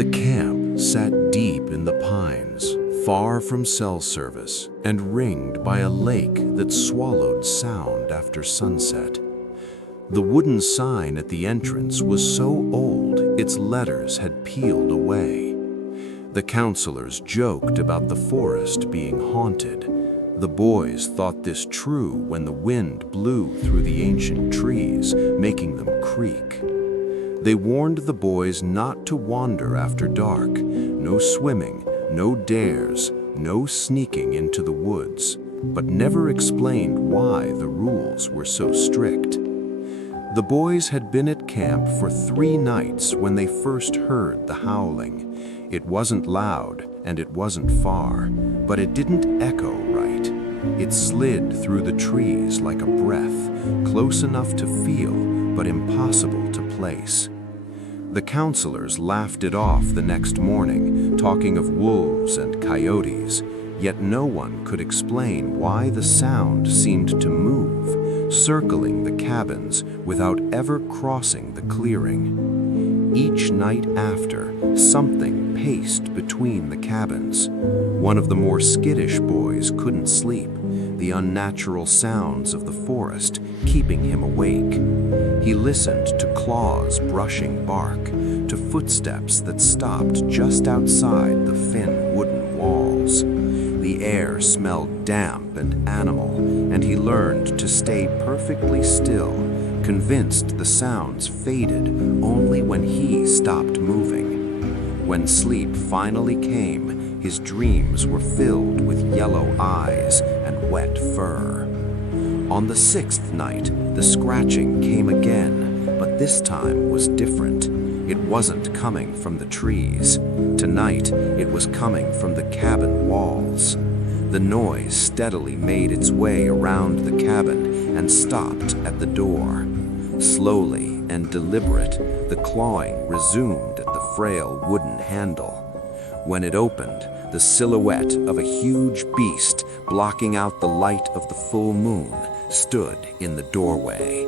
The camp sat deep in the pines, far from cell service, and ringed by a lake that swallowed sound after sunset. The wooden sign at the entrance was so old its letters had peeled away. The counselors joked about the forest being haunted. The boys thought this true when the wind blew through the ancient trees, making them creak. They warned the boys not to wander after dark. No swimming, no dares, no sneaking into the woods, but never explained why the rules were so strict. The boys had been at camp for 3 nights when they first heard the howling. It wasn't loud and it wasn't far, but it didn't echo right. It slid through the trees like a breath, close enough to feel, but impossible to place. The counselors laughed it off the next morning, talking of wolves and coyotes, yet no one could explain why the sound seemed to move, circling the cabins without ever crossing the clearing. Each night after, something paced between the cabins. One of the more skittish boys couldn't sleep, the unnatural sounds of the forest keeping him awake. He listened to claws brushing bark, to footsteps that stopped just outside the thin wooden walls. The air smelled damp and animal, and he learned to stay perfectly still, convinced the sounds faded only when he stopped moving. When sleep finally came, his dreams were filled with yellow eyes and wet fur. On the 6th night, the scratching came again, but this time was different. It wasn't coming from the trees. Tonight, it was coming from the cabin walls. The noise steadily made its way around the cabin and stopped at the door. Slowly and deliberate, the clawing resumed at the frail wooden handle. When it opened, the silhouette of a huge beast blocking out the light of the full moon stood in the doorway.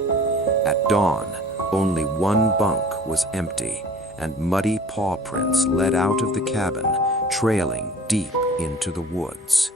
At dawn, only one bunk was empty, and muddy paw prints led out of the cabin, trailing deep into the woods.